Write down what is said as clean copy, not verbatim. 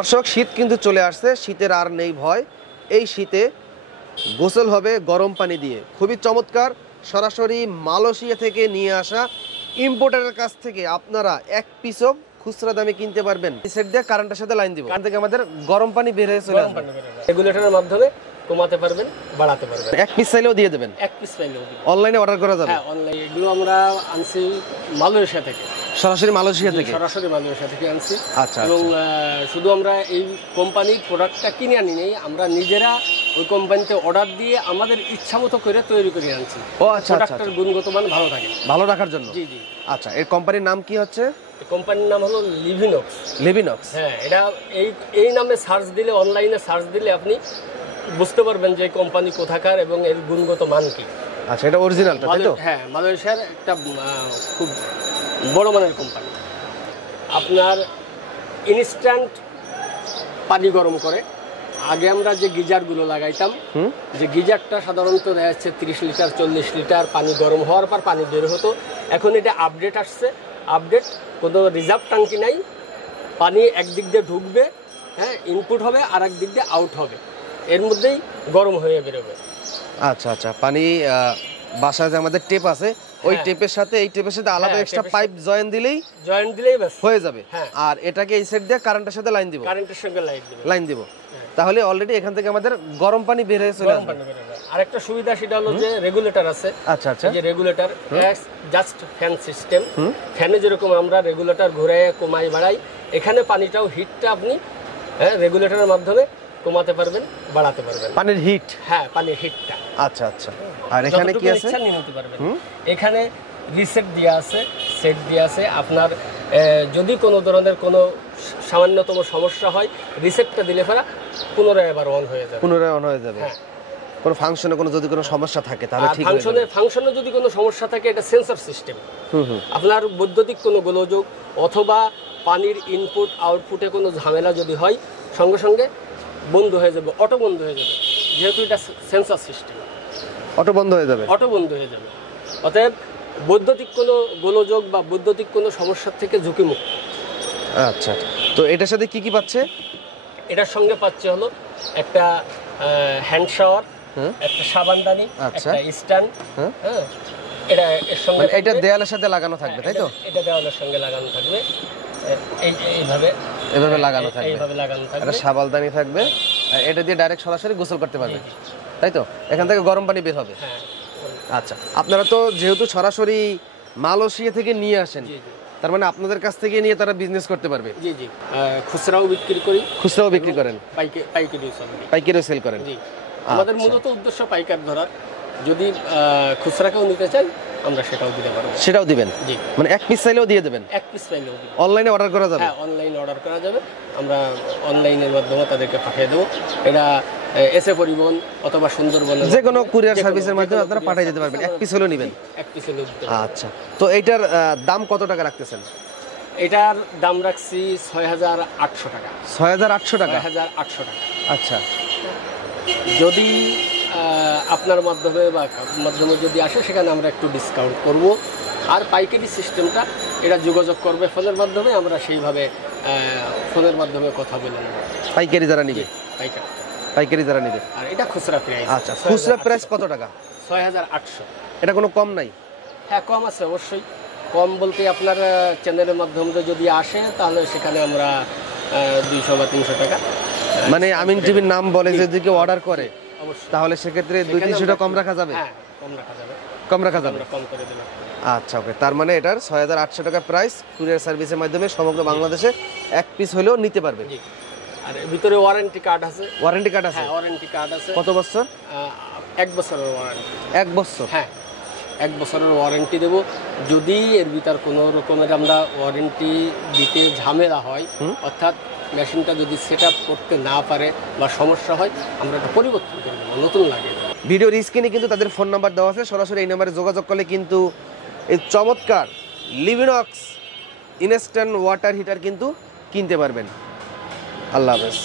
দর্শক শীত কিন্তু চলে আসছে, শীতের আর নেই ভয়। এই শীতে গোসল হবে গরম পানি দিয়ে। খুবই চমৎকার, সরাসরি মালয়েশিয়া থেকে নিয়ে আসা ইম্পোর্টারের কাছ থেকে আপনারা এক পিসও খুচরা দামে কিনতে পারবেন। সেট দিয়ে কারেন্টের সাথে লাইন দিব, কারেন্ট থেকে আমাদের গরম পানি বের হয়ে চলে আসবে। রেগুলেটরের মাধ্যমে কমাতে পারবেন, বাড়াতে পারবেন। এক পিস চাইলেও দিয়ে দেবেন? এক পিস চাইলেও দিব। অনলাইনে অর্ডার করা যাবে? হ্যাঁ, অনলাইনে। এগুলো আমরা আনছি মালয়েশিয়া থেকে, সরাসরি মালয়েশিয়া থেকে? সরাসরি মালয়েশিয়া থেকে আনছি। আচ্ছা। এবং শুধু আমরা এই কোম্পানির প্রোডাক্টটা কিনে আনি নেই, আমরা নিজেরা ওই কোম্পানিতে অর্ডার দিয়ে আমাদের ইচ্ছা মতো করে তৈরি করে আনছি। ও আচ্ছা, প্রোডাক্টের গুণগত মান ভালো থাকে, ভালো রাখার জন্য। জি জি। আচ্ছা, এর কোম্পানির নাম কি হচ্ছে? কোম্পানির নাম হলো লিভিনক্স। লিভিনক্স? হ্যাঁ, এটা এই নামে সার্চ দিলে, অনলাইনে সার্চ দিলে আপনি বুঝতে পারবেন যে কোম্পানি কোথাকার এবং এর গুণগত মান কি। আচ্ছা, এটা অরিজিনালটা তাই তো? হ্যাঁ, মালয়েশিয়ার একটা খুব বড় মানের কোম্পানি। আপনার ইনস্ট্যান্ট পানি গরম করে। আগে আমরা যে গিজারগুলো লাগাইতাম, যে গিজারটা সাধারণত দেখা যাচ্ছে 30 লিটার 40 লিটার পানি গরম হওয়ার পর পানি বের হতো। এখন এটা আপডেট আসছে। আপডেট, কোনো রিজার্ভ ট্যাঙ্কি নাই, পানি একদিক দিয়ে ঢুকবে, হ্যাঁ, ইনপুট হবে, আর এক দিক দিয়ে আউট হবে, এর মধ্যেই গরম হয়ে বেরোবে। আচ্ছা আচ্ছা, পানি বাসায় যে আমাদের টেপ আছে, ওই টেপের সাথে এই টেপের সাথে আলাদা এক্সট্রা পাইপ জয়েন দিলেই ব্যাস হয়ে যাবে। আর এটাকে এই সেট দিয়ে কারেন্টের সাথে লাইন দিব? কারেন্টের সঙ্গে লাইন দিব। তাহলে অলরেডি এখান থেকে আমাদের গরম পানি বের হয়ে চলে আসবে। আরেকটা সুবিধা সেটা হলো যে রেগুলেটর আছে। আচ্ছা আচ্ছা, যে রেগুলেটর জাস্ট ফ্যান সিস্টেম। ফ্যানে যেরকম আমরা রেগুলেটর ঘুরে কমাই বাড়াই, এখানে পানিটাও হিটটা আপনি রেগুলেটরের মাধ্যমে কমাতে পারবেন, বাড়াতে পারবেন পানির হিট। হ্যাঁ, পানির হিটটা। আচ্ছা আচ্ছা। আর এখানে কি আছে? নিতে পারবেন। এখানে রিসেট দেওয়া আছে, সেট দেওয়া আছে। আপনার যদি কোনো ধরনের কোনো সামান্যতম সমস্যা হয়, রিসেটটা দিলে ফেরা পুনরায় আবার অন হয়ে যাবে। পুনরায় অন হয়ে যাবে। হ্যাঁ, কোনো ফাংশনে কোনো যদি কোনো সমস্যা থাকে তাহলে ঠিক হয়ে যাবে। ফাংশনে যদি কোনো সমস্যা থাকে, এটা সেন্সর সিস্টেম। আপনার বৈদ্যুতিক কোনো গোলযোগ অথবা পানির ইনপুট আউটপুটে কোনো ঝামেলা যদি হয়, সঙ্গে সঙ্গে বন্ধ হয়ে যাবে, অটো বন্ধ হয়ে যাবে। যেহেতু এটা সেন্সর সিস্টেম, অটো বন্ধ হয়ে যাবে। অটো বন্ধ হয়ে যাবে। অতএব বৈদ্যুতিক কোনো গোলযোগ বা বৈদ্যুতিক কোনো সমস্যার থেকে ঝুঁকিমুক্ত। আচ্ছা, তো এটার সাথে কি কি পাচ্ছে? এটার সঙ্গে পাচ্ছে হলো একটা হ্যান্ড শাওয়ার, একটা সাবানদানি, একটা স্ট্যান্ড। হ্যাঁ, এটা এর সঙ্গে, এটা দেওয়ালের সাথে লাগানো থাকবে তাই তো? এটা দেওয়ালের সঙ্গে লাগানো থাকবে, এইভাবে লাগানো থাকবে, এইভাবে লাগানো থাকবে। এটা সাবানদানি থাকবে, এটা দিয়ে ডাইরেক্ট সরাসরি গোসল করতে পারবে তাই তো? এখান থেকে গরম পানি বের হবে। হ্যাঁ। আচ্ছা, আপনারা তো যেহেতু সরাসরি মালয়েশিয়া থেকে নিয়ে আসেন, তার মানে আপনাদের কাছ থেকে নিয়ে তারা বিজনেস করতে পারবে? জি জি। খুচরাও বিক্রি করি। খুচরাও বিক্রি করেন? পাইকারিও সেল করেন? জি। আমাদের মূলত উদ্দেশ্য পাইকার ধরার। যদি খুচরা কেউ নিতে চাই, আমরা সেটাও দিতে পারবো। সেটাও দিবেন? জি। মানে এক পিস চাইলেও দিয়ে দেবেন? এক পিস চাইলেও দিব। অনলাইনে অর্ডার করা যাবে? হ্যাঁ, অনলাইনে অর্ডার করা যাবে। আমরা অনলাইনের মাধ্যমে তাদেরকে পাঠিয়ে দেবো। এটা এসে পরিবহন অথবা সুন্দরবন, যে কোনো কুরিয়ার সার্ভিসের মাধ্যমে আপনারা পাঠিয়ে দিতে পারবেন। এক পিস হলেও নেবেন? এক পিস হলেও দিতে। আচ্ছা, তো এইটার দাম কত টাকা রাখতেছেন? এটার দাম রাখছি ৬,৮০০ টাকা। ৬,৮০০ টাকা? ৬,৮০০ টাকা। আচ্ছা, যদি আপনার মাধ্যমে বা মাধ্যমে যদি আসে, সেখানে আমরা একটু ডিসকাউন্ট করব। আর পাইকারি সিস্টেমটা, এটা যোগাযোগ করবে ফোনের মাধ্যমে, আমরা সেইভাবে ফোনের মাধ্যমে কথা বলে নেব। পাইকারি যারা নিবে? পাইকারি যারা নিবে। আর এটা খুচরা প্রাইস। আচ্ছা, খুচরা প্রাইস কত টাকা? ৬,৮০০। এটা কোনো কম নাই? হ্যাঁ, কম আছে অবশ্যই। কম বলতে আপনার চ্যানেলের মাধ্যমে যদি আসে, তাহলে সেখানে আমরা 200 বা 300 টাকা, মানে আমিন টিভির নাম বলে যদি কেউ অর্ডার করে, তাহলে সেক্ষেত্রে 200-300 টাকা কম রাখা যাবে? হ্যাঁ, কম রাখা যাবে। কম রাখা যাবে, কম করে দিলাম। আচ্ছা, ওকে। তার মানে এটার ৬,৮০০ টাকা প্রাইস। কুরিয়ার সার্ভিসের মাধ্যমে সমগ্র বাংলাদেশে এক পিস হলেও নিতে পারবে। আর ভিতরে ওয়ারেন্টি কার্ড আছে। ওয়ারেন্টি কার্ড আছে? হ্যাঁ, ওয়ারেন্টি কার্ড আছে। কত বছর? 1 বছরের ওয়ারেন্টি। 1 বছর? হ্যাঁ, 1 বছরের ওয়ারেন্টি দেব। যদি এর ভিতর কোনো রকমের আমরা ওয়ারেন্টি দিতে ঝামেলা হয়, অর্থাৎ মেশিনটা যদি সেট আপ করতে না পারে বা সমস্যা হয়, আমরা এটা পরিবর্তন করে দেবো, নতুন লাগিয়ে দেবো। ভিডিওর স্ক্রিনে কিন্তু তাদের ফোন নাম্বার দেওয়া আছে, সরাসরি এই নাম্বারে যোগাযোগ করলে কিন্তু এই চমৎকার লিভিনক্স ইনস্ট্যান্ট ওয়াটার হিটার কিন্তু কিনতে পারবেন। আল্লাহ হাফেজ।